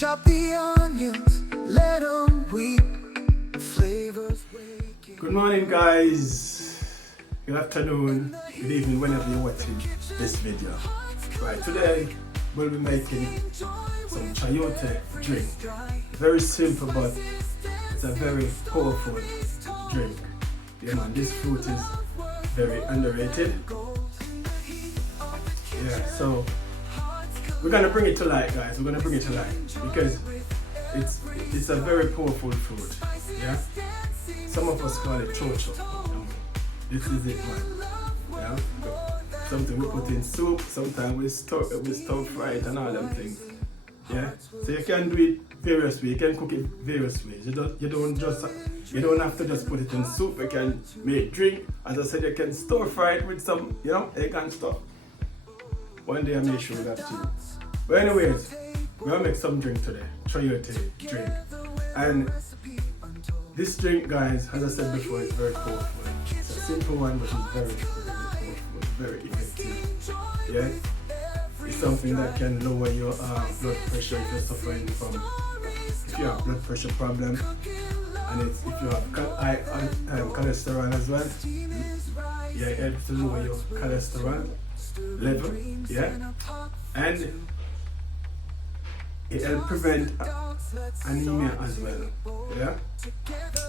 Chop the onions, let them weep. Flavors waking. Good morning, guys. Good afternoon, good evening, whenever you're watching this video. Right, today we'll be making some Chayote drink. Very simple, but it's a very powerful drink. Yeah, man, this fruit is very underrated. Yeah, so we're gonna bring it to light, guys. We're gonna bring it to light because it's a very powerful fruit. Yeah, some of us call it chocho. This is it, man. Yeah, something we put in soup. Sometimes we stir fry it and all them things. Yeah, so you can do it various ways. You can cook it various ways. You don't have to just put it in soup. You can make drink. As I said, you can stir fry it with some, egg and stuff. One day I make sure that too. But anyways, we're gonna make some drink today. Chayote drink. And this drink, guys, as I said before, is very powerful. It's a simple one, but it's very, very powerful, very effective. Yeah? It's something that can lower your blood pressure if you're suffering from, if you have blood pressure problem, and if you have high cholesterol as well. Yeah, it helps to lower your cholesterol level, yeah, and it helps prevent anemia as well, yeah.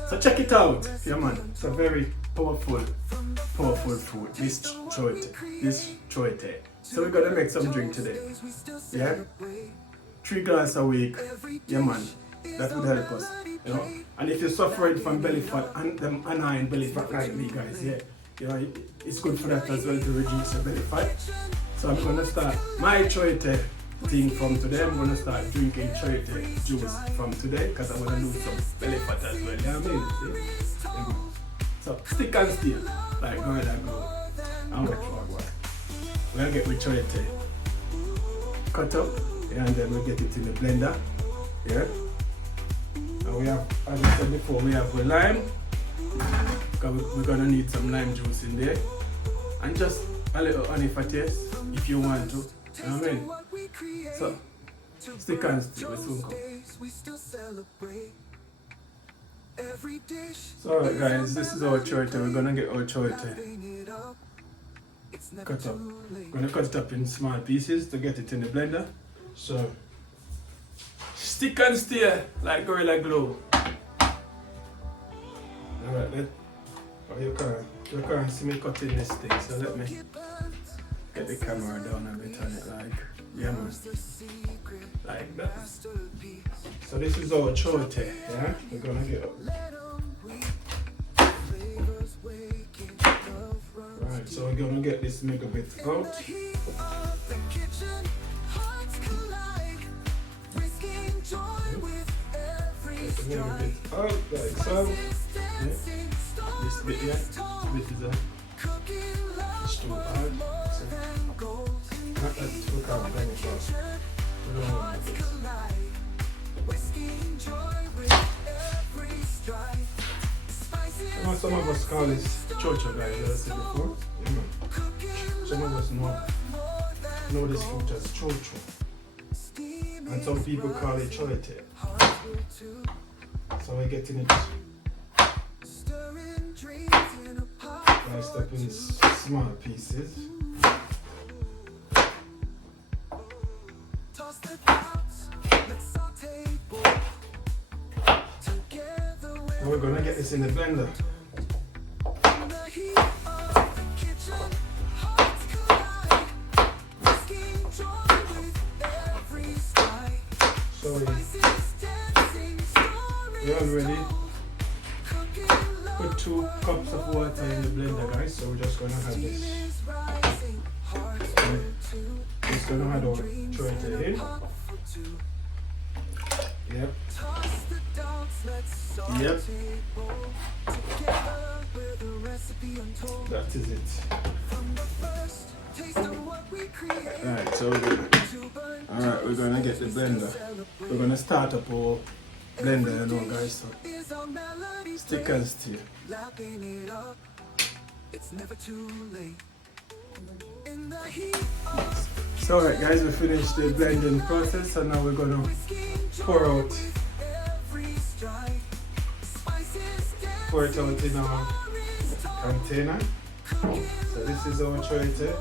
So check it out, yeah, man. It's a very powerful food. This Chayote. So we're gonna make some drink today, yeah. 3 glasses a week, yeah, man. That would help us, And if you're suffering from belly fat and them annoying belly fat like me, guys, yeah. It's good for that as well to reduce your belly fat. So I'm gonna start my Chayote thing from today. I'm gonna start drinking Chayote juice from today because I wanna lose some belly fat as well. You know what I mean? See? So stick and stay, like go ahead and go. I'm gonna forward. We're gonna get with Chayote cut up, and then we get it in the blender. Yeah. And we have, as I said before, we have the lime. We're gonna need some lime juice in there, and just a little honey for taste if you want to. You know what I mean? So stick and stay, we soon come. So alright, guys, this is our Chayote. We're gonna get our Chayote cut up. We're gonna cut it up in small pieces to get it in the blender. So stick and stay like Gorilla Glue. Alright, you can't see me cutting this thing, so let me get the camera down a bit on it, like, yeah, man, like that. So this is our Chayote, yeah? We're gonna get up. Right, so we're gonna get this mega bit out. Get the mega bit out, like so. Yeah. This bit here, bit is it's too hard. So, not that we can't bring it out. We don't want it. Some of us call this chocho, guys, as I said before. Some of us know this fruit as chocho. And some people call it Chayote. So we're getting it sliced up in small pieces. Now we're gonna get this in the blender. So we already put 2 cups of water in the blender, guys. So we're just gonna have this. Just gonna add our Chayote in. Yep. Yep. That is it. Alright, so we're gonna get the blender. We're gonna start up our blender, guys. So stick and stay. So alright, guys, we finished the blending process, and now we're gonna pour out. Pour it out in our container. So this is our Chayote.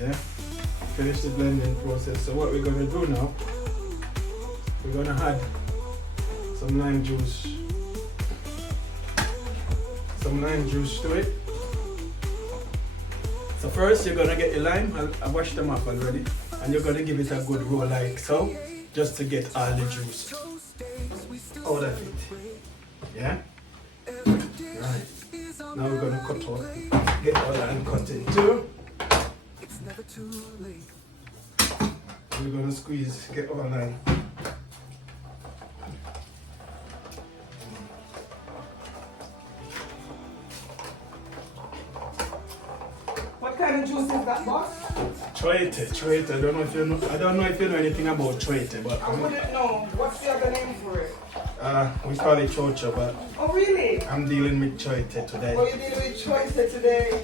Yeah. Finish the blending process. So what we're gonna do now, we're gonna add some lime juice. Some lime juice to it. So first you're gonna get your lime, I washed them up already, and you're gonna give it a good roll like so, just to get all the juice out of it. Yeah? Right. Now we're gonna cut out, get our lime cut in too. We're gonna squeeze, get our lime. What kind of juice is that, boss? Chayote. I don't know if you know anything about Chayote, but I wouldn't know. What's the other name for it? we call it chocho, but Oh, really? I'm dealing with Chayote today. Oh, you deal with Chayote today?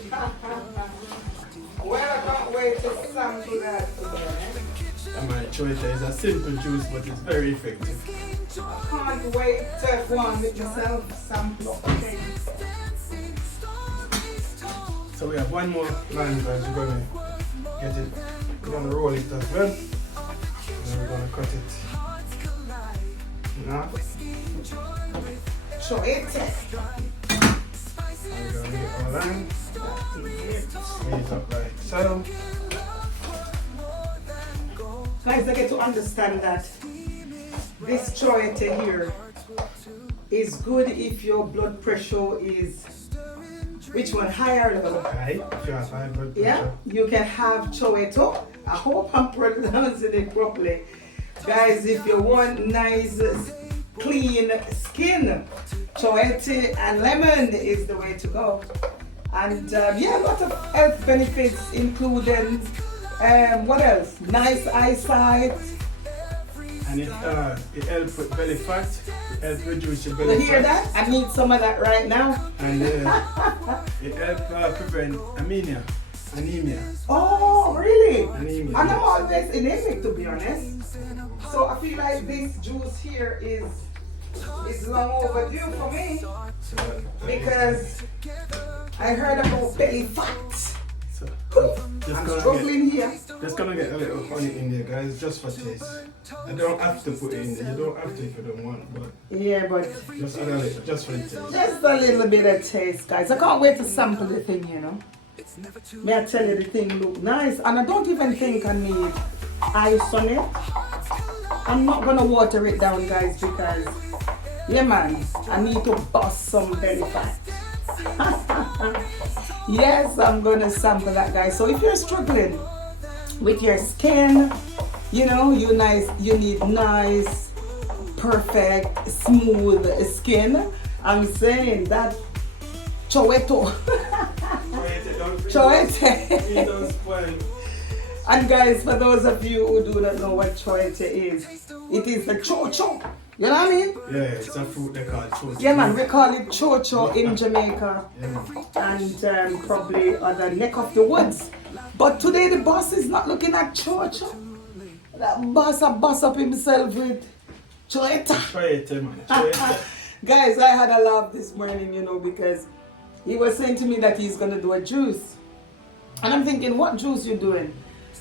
Well, I can't wait to sample that today. My Chayote is a simple juice, but it's very effective. I can't wait to go on with myself, sample. Okay. So we have one more lime, guys. We're gonna get it. We're gonna roll it as well, and then we're gonna cut it. Now, Chayote. we're gonna get our lime. Squeeze it up like so. Guys, I get to understand that this Chayote here is good if your blood pressure is, which one, higher level? High, if you have high blood pressure. Yeah, you can have Chayote. I hope I'm pronouncing it properly. Guys, if you want nice, clean skin, Chayote and lemon is the way to go. And yeah, a lot of health benefits, including what else? Nice eyesight. And it helps with belly fat. It helps reduce your belly You fat. hear that? I need some of that right now. And it helps prevent anemia. Oh, really? Anemia. And I'm always anemic, to be honest. So I feel like this juice here is long overdue for me, because I heard about belly fat. So, I'm struggling here. Just gonna get a little honey in there, guys, just for taste. I don't have to put it in there. You don't have to if you don't want, but Yeah, but just add a little, just for the taste. just a little bit of taste, guys. I can't wait to sample the thing, you know. May I tell you, the thing look nice, and I don't even think I need ice on it. I'm not gonna water it down, guys, because yeah, man, I need to bust some belly fat. Yes, I'm gonna sample that, guys. So if you're struggling with your skin, you know, you need nice, perfect, smooth skin. I'm saying that Chayote. Chayote. And guys, for those of you who do not know what Chayote is, it is the chocho. You know what I mean? Yeah, it's a fruit they call chocho. Yeah, man, we call it chocho in Jamaica, Yeah, man. and probably other neck of the woods. But today the boss is not looking at chocho. That boss a boss up himself with Chayote. Chayote, man. Chayote. Guys, I had a laugh this morning, you know, because he was saying to me that he's gonna do a juice. And I'm thinking, what juice you doing?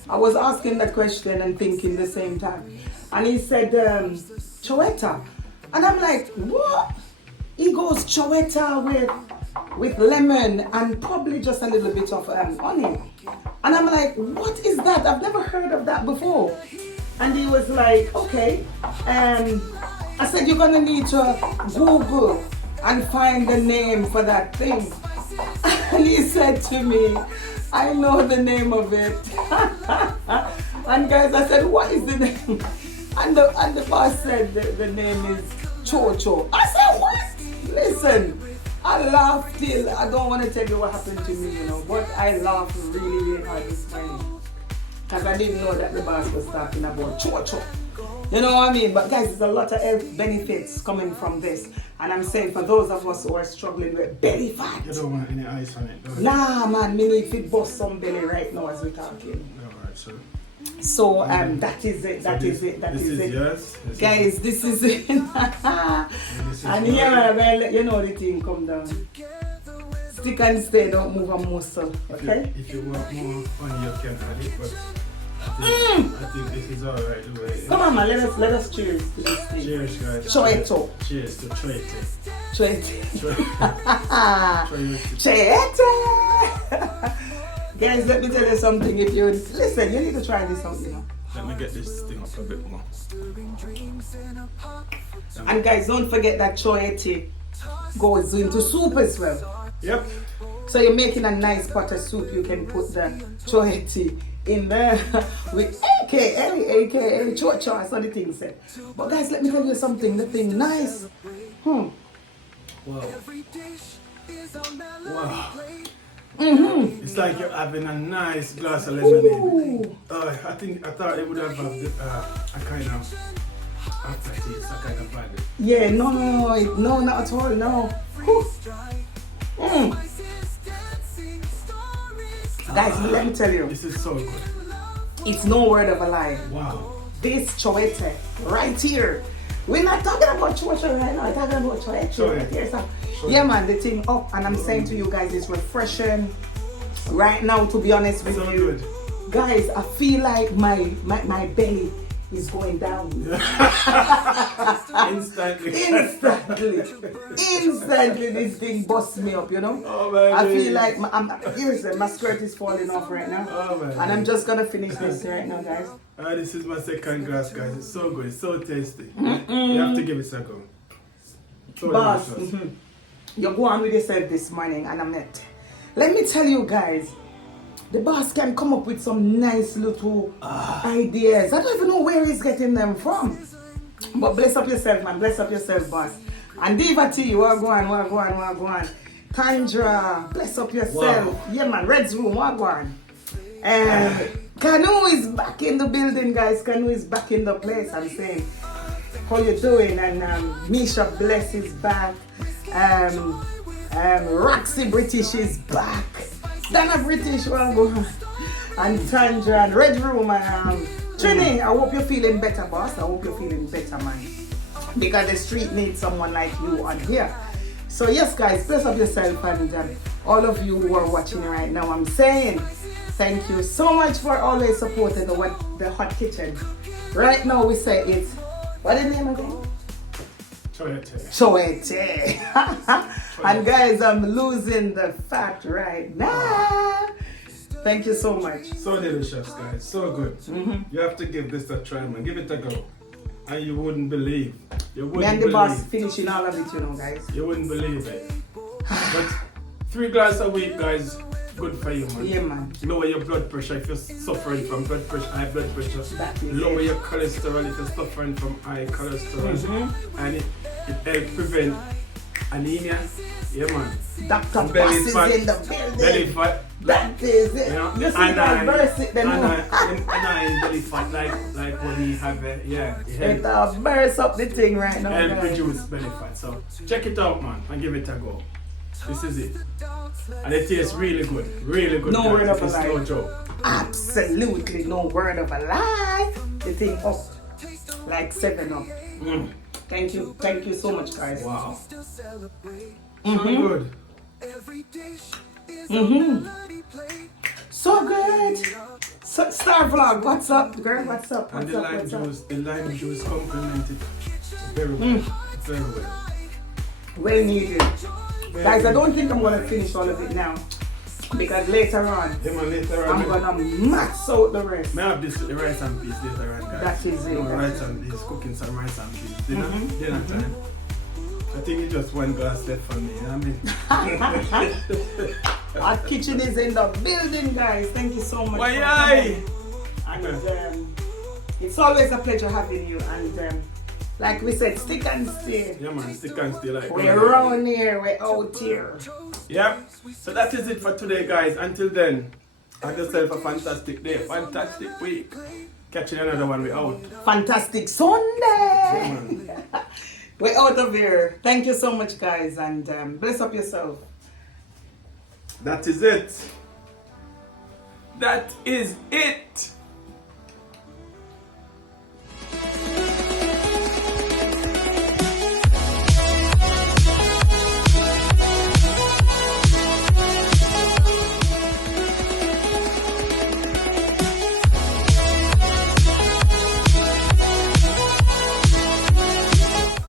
I was asking that question and thinking the same time. And he said, Chayote. And I'm like, what? He goes Chayote with lemon and probably just a little bit of honey. And I'm like, what is that? I've never heard of that before. And he was like, okay. I said, you're gonna need to Google and find the name for that thing. And he said to me, I know the name of it. And guys, I said, what is the name? And the boss said the name is Chocho. I said, what? Listen, I laughed till I don't want to tell you what happened to me, you know, but I laughed really, really hard this morning. Because I didn't know that the boss was talking about Chocho. You know what I mean? But guys, there's a lot of health benefits coming from this. And I'm saying for those of us who are struggling with belly fat. You don't want any ice on it, do you? Nah, man, me need to bust some belly right now as we're talking. Alright, so So that is it. That is it. That this is it. Yours. Guys, this is it. And here, well, you know the thing come down. Stick and stay, don't move a muscle. Okay? If you want more fun, you can add it, but I think this is alright the way it is. Come on, man, let us cheers to this thing. Cheers, guys. Chayote. Cheers to Chayote. Chayote. Chayote. Guys, let me tell you something. If you listen, you need to try this out, you know. Let me get this thing up a bit more. And guys, don't forget that Chayote goes into soup as well. Yep. So you're making a nice pot of soup, you can put the Chayote in there with aka chocha, as the thing said. But guys, let me tell you something. The thing nice. Wow. Wow. It's like you're having a nice glass of lemonade. Ooh. I thought it would have a kind of aftertaste, a kind of bad. Yeah, no, not at all, no. Guys, let me tell you, This is so good. it's no word of a lie. Wow. This Chayote right here. We're not talking about chocha right now, we're talking about Chayote right here. So, yeah, man, the thing up, and I'm saying to you guys, it's refreshing. Right now, to be honest with So you, good. guys, I feel like my belly is going down. Instantly. Instantly, this thing busts me up, you know. Oh, man. I feel like my skirt is falling off right now. Oh, man. And I'm just gonna finish this right now, guys. This is my second glass, guys. It's so good. It's so tasty. You have to give it a go. So Boss, delicious. you go on with yourself this morning, and I'm not. Let me tell you guys, the boss can come up with some nice little ideas. I don't even know where he's getting them from. But bless up yourself, man. Bless up yourself, boss. And Diva T, what go on. Tandra, bless up yourself. Wow. Yeah, man. Red's room, what go on. Canoe is back in the building, guys. Canoe is back in the place, I'm saying. How you doing? And Misha Bless is back. Roxy British is back. Dana British, what go on. And Tandra and Red Room and Trini, I hope you're feeling better, boss. I hope you're feeling better, man. Because the street needs someone like you on here. So yes, guys, bless up yourself, and all of you who are watching right now, I'm saying thank you so much for always supporting the Hot Kitchen. Right now we say it's, what is the name again? Chayote. And guys, I'm losing the fat right now. Thank you so much. So delicious, guys. So good. You have to give this a try, man. Give it a go. And you wouldn't believe. Me and the boss finishing all of it, you know, guys. You wouldn't believe it. But 3 glasses a week, guys, good for you, man. Yeah, man. Lower your blood pressure if you're suffering from high blood pressure. That is Lower it. your cholesterol if you're suffering from high cholesterol. And it helps prevent anemia. Yeah, man. Dr. Belly Boss is fat. in the building. Belly fat. That is it. You know, You see that burst it then. and belly fat like what he have yeah. It burst up the thing right now. And guys. produce belly fat. So check it out, man, and give it a go. This is it. And it tastes really good. Really good. No guys. word of a It's lie. no joke. Absolutely no word of a lie. The thing up like 7 up. Thank you so much, guys. Wow. So good. So good. So, Star Vlog, what's up, girl? What's up? And What's up? the lime juice complemented very well. Very well. Well needed. Guys, I don't think I'm gonna finish all of it now. Because later on, Yeah, man, later on. I'm gonna max out the rest. May I have this rice and peas later on, guys? That is it, You know, that's rice and peas, cooking some rice and peas. Dinner time. I think it's just 1 glass left for me, you know what I mean? Our kitchen is in the building, guys. Thank you so much. Why, for aye. coming. And it's always a pleasure having you. And like we said, stick and stay. Yeah, man, stick and stay like We're around here, we're out here. Yeah, so that is it for today, guys. Until then, have yourself a fantastic day, fantastic week. Catching another one, we out. Fantastic Sunday. Yeah, man. We're out of here. Thank you so much, guys, and bless up yourself. That is it. That is it.